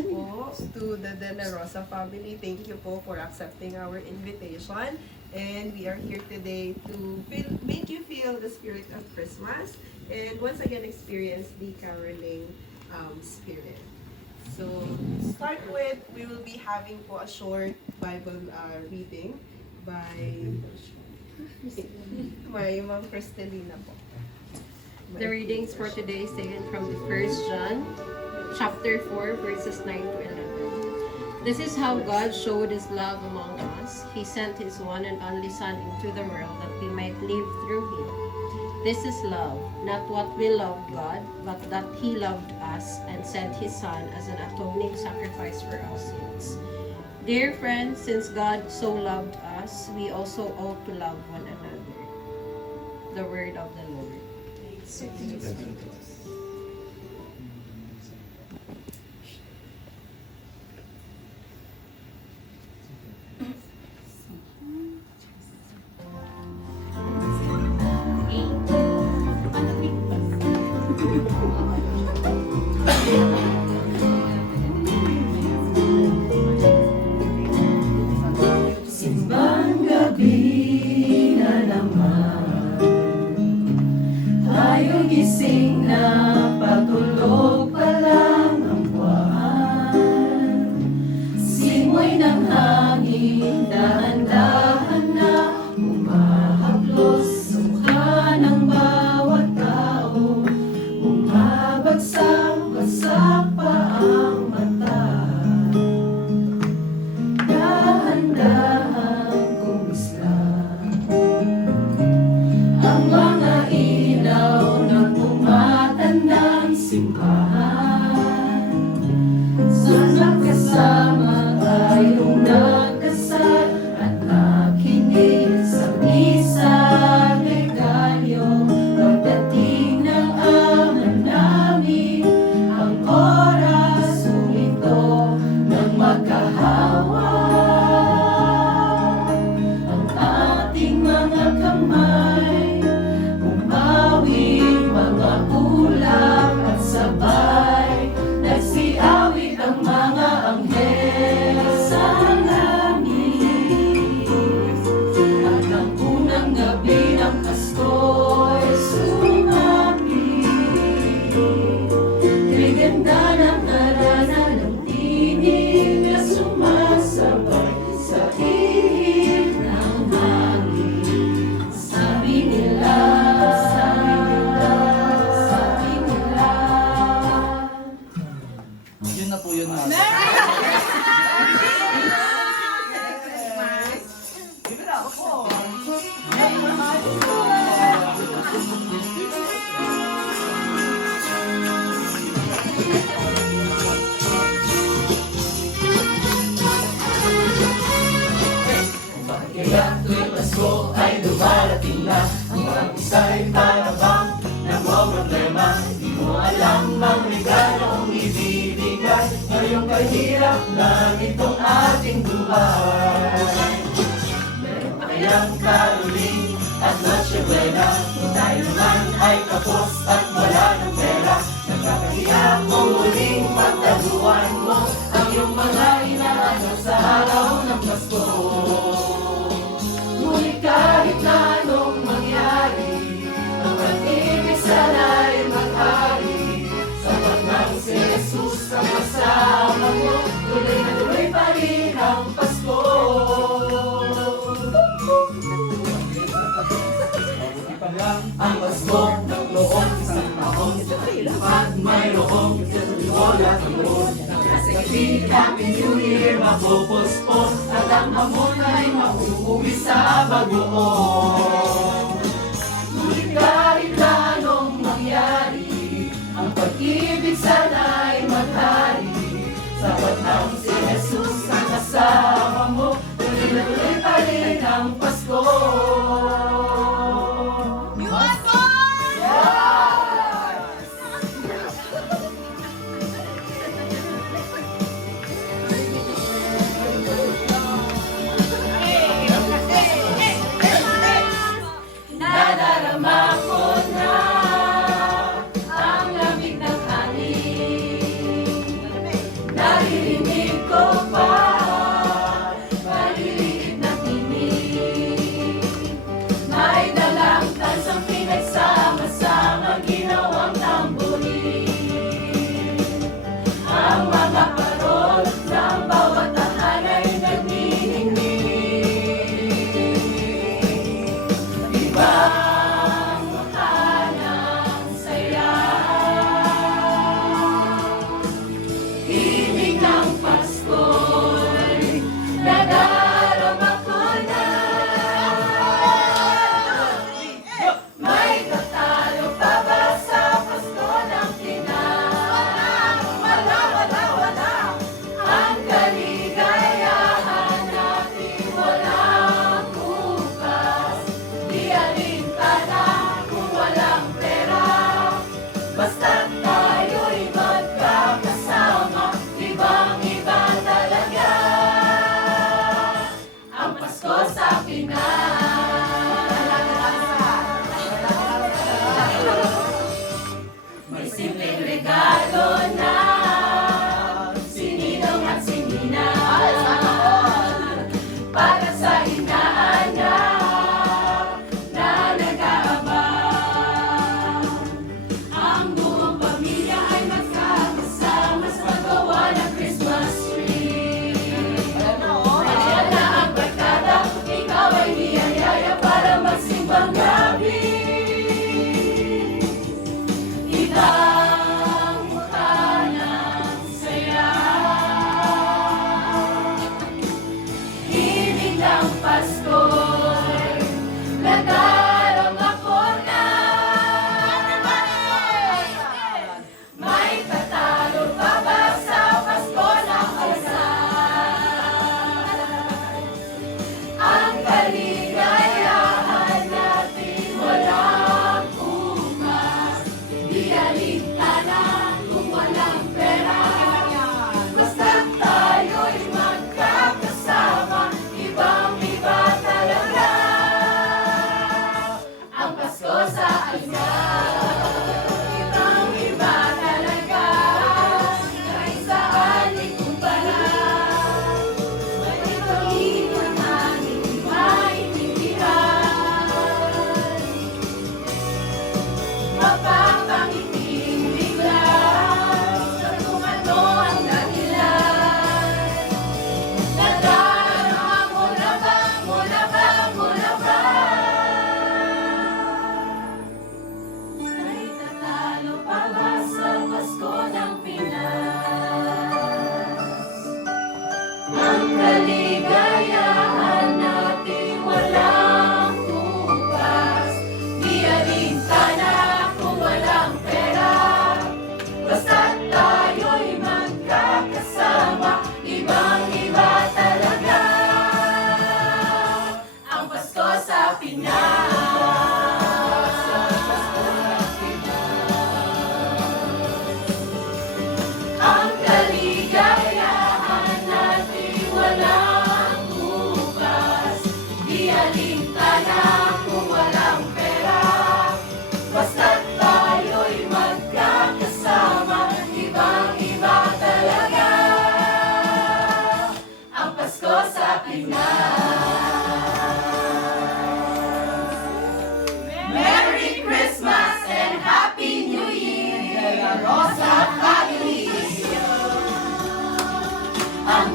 po to the De La Rosa family. Thank you po for accepting our invitation. And we are here today to make you feel the spirit of Christmas and once again experience the caroling spirit. So, start with, we will be having po a short Bible reading by Ma'am Cristelina po. The readings for today is taken from the 1 John chapter 4 verses 9 to 11. This is how God showed his love among us. He sent his one and only Son into the world that we might live through him. This is love, not what we loved God, but that he loved us and sent his Son as an atoning sacrifice for our sins. Dear friends, since God so loved us, we also ought to love one another. The word of the Lord. Simbang gabi na naman, tayo gising na patulog pa lang ang buwan. Simoy ng hangin, dahan-dahan na umahaplos sa mukha ng bawat tao. Bumabagsak-bagsak pa ang mata, dahan-dahan kumisla ang mga ilaw na tumatandang simbahan. Sana kasama tayong nagdasal at nakinig sa misa kay Galyo. Pagdating ng ama namin, ang oras humito ng magkahawa. Ang ating mga kamay, umawit mga ulap at sabay, nagsiawit ang mga anghel sa langit. At ang unang gabi ng Pasko'y sumapit. Kay ganda ng arana ng tinig na sumasabay sa ihip ng hangin. Sabi nila, sabi nila. Yun na po yun na. Kaya tuwing Pasko ay dumarating na, ang mga isa'y talabang namomroblema. Di mo alam ang regalo ang ibibigay ngayong kahirap na itong ating buhay. Meron pa kayang caroling at Noche Buena, kung tayo naman ay kapos at wala ng pera. Nagkakahiya kung muling pagtaguan mo ang iyong mga inaano sa araw ng Pasko. Ngunit kahit na anong mangyari, ang pag-ibig sana'y maghari. Sapat nang si Jesus ang kasama mo, tuloy na tuloy pa rin ang Pasko. Ang Pasko ng loob isang taon, at mayroong wala ng loob. Kasi Happy New Year mapupuspos, at ang hamon ay mauuwi sa bagoong. Ngunit kahit na anong mangyari, ang pag-ibig sana'y maghari. Sapat nang si Jesus ang kasama mo, tuloy na tuloy pa rin ang Pasko. Nadarama ko na ang lamig ng hangin. darating na. Merry Christmas and Happy New Year, De La Rosa family. Ang